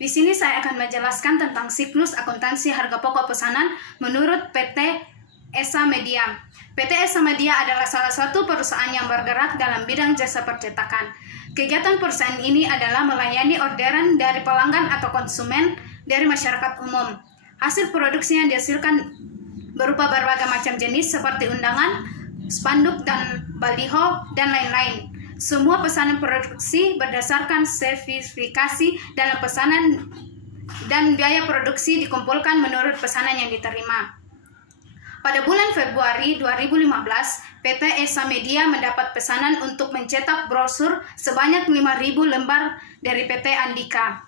Di sini saya akan menjelaskan tentang siklus akuntansi harga pokok pesanan menurut PT Esa Media. PT Esa Media adalah salah satu perusahaan yang bergerak dalam bidang jasa percetakan. Kegiatan perusahaan ini adalah melayani orderan dari pelanggan atau konsumen dari masyarakat umum. Hasil produksi yang dihasilkan berupa berbagai macam jenis seperti undangan, spanduk dan baliho, dan lain-lain. Semua pesanan produksi berdasarkan spesifikasi dalam pesanan dan biaya produksi dikumpulkan menurut pesanan yang diterima. Pada bulan Februari 2015, PT Esa Media mendapat pesanan untuk mencetak brosur sebanyak 5.000 lembar dari PT Andika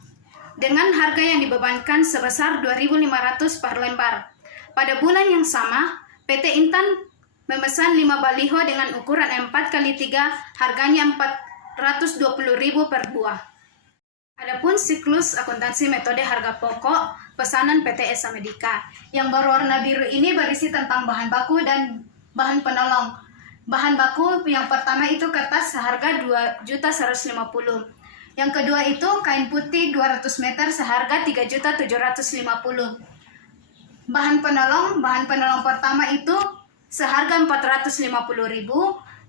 dengan harga yang dibebankan sebesar 2.500 per lembar. Pada bulan yang sama, PT Intan memesan 5 baliho dengan ukuran 4x3, harganya 420.000 per buah. Adapun siklus akuntansi metode harga pokok pesanan PT Esa Media. Yang berwarna biru ini berisi tentang bahan baku dan bahan penolong. Bahan baku yang pertama itu kertas seharga 2.150.000. Yang kedua itu kain putih 200 meter seharga 3.750.000. Bahan penolong pertama itu seharga 450.000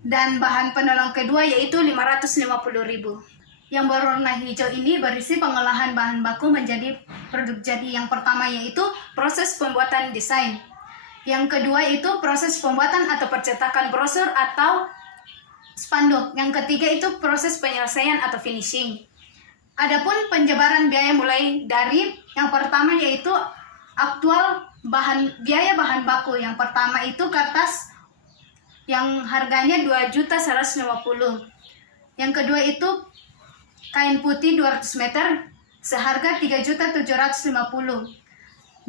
dan bahan penolong kedua yaitu 550.000. Yang berwarna hijau ini berisi pengolahan bahan baku menjadi produk jadi. Yang pertama yaitu proses pembuatan desain. Yang kedua itu proses pembuatan atau percetakan brosur atau spanduk. Yang ketiga itu proses penyelesaian atau finishing. Adapun penjebaran biaya mulai dari yang pertama yaitu aktual biaya bahan baku. Yang pertama itu kertas yang harganya 2.150.000. Yang kedua itu kain putih 200 meter seharga 3.750.000.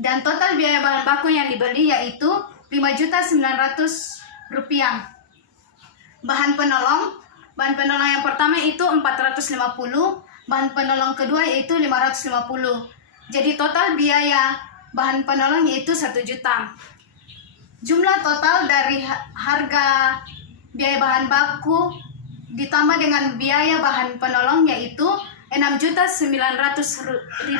Dan total biaya bahan baku yang dibeli yaitu 5.900.000 rupiah. Bahan penolong yang pertama itu 450, bahan penolong kedua yaitu 550. Jadi total biaya bahan penolong yaitu 1 juta. Jumlah total dari harga biaya bahan baku ditambah dengan biaya bahan penolong yaitu 6.900.000.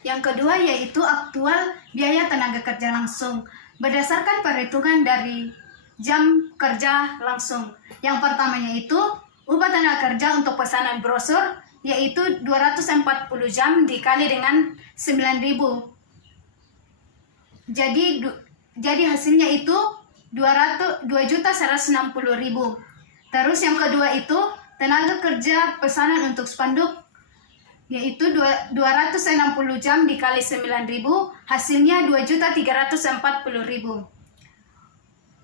Yang kedua yaitu aktual biaya tenaga kerja langsung berdasarkan perhitungan dari jam kerja langsung. Yang pertamanya itu upah tenaga kerja untuk pesanan brosur yaitu 240 jam dikali dengan 9.000. Jadi hasilnya itu 2.160.000. Terus yang kedua itu tenaga kerja pesanan untuk spanduk yaitu 260 jam dikali 9.000, hasilnya 2.340.000.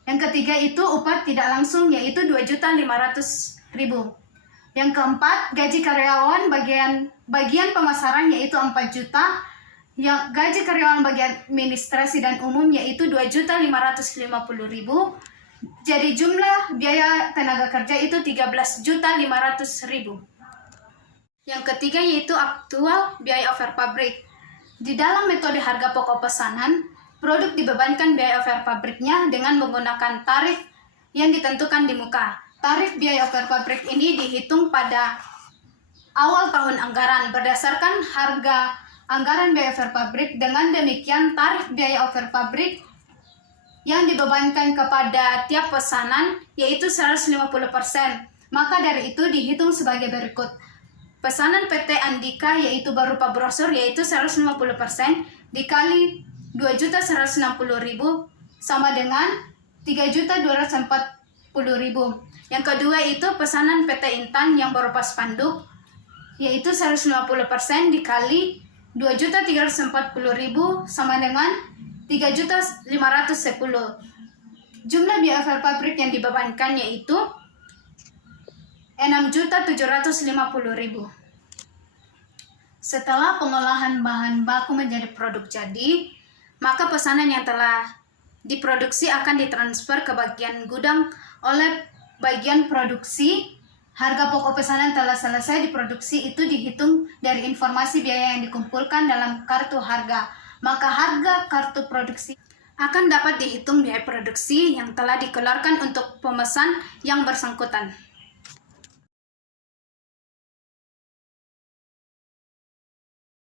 Yang ketiga itu upah tidak langsung yaitu 2.500.000. Yang keempat gaji karyawan bagian pemasaran yaitu 4 juta. Yang gaji karyawan bagian administrasi dan umum yaitu 2.550.000. Jadi jumlah biaya tenaga kerja itu 13.500.000. Yang ketiga yaitu aktual biaya over pabrik. Di dalam metode harga pokok pesanan, produk dibebankan biaya over pabriknya dengan menggunakan tarif yang ditentukan di muka. Tarif biaya over pabrik ini dihitung pada awal tahun anggaran berdasarkan harga anggaran biaya over pabrik. Dengan demikian tarif biaya over pabrik yang dibebankan kepada tiap pesanan yaitu 150%. Maka dari itu dihitung sebagai berikut. Pesanan PT Andika yaitu berupa brosur yaitu 150% dikali 2.160.000 sama dengan 3.240.000. Yang kedua itu pesanan PT Intan yang berupa spanduk yaitu 150% dikali 2.340.000 sama dengan 3.510. Jumlah biaya over pabrik yang dibebankan yaitu 6.750.000. Setelah pengolahan bahan baku menjadi produk jadi, maka pesanan yang telah diproduksi akan ditransfer ke bagian gudang oleh bagian produksi. Harga pokok pesanan telah selesai diproduksi itu dihitung dari informasi biaya yang dikumpulkan dalam kartu harga. Maka harga kartu produksi akan dapat dihitung biaya produksi yang telah dikeluarkan untuk pemesan yang bersangkutan.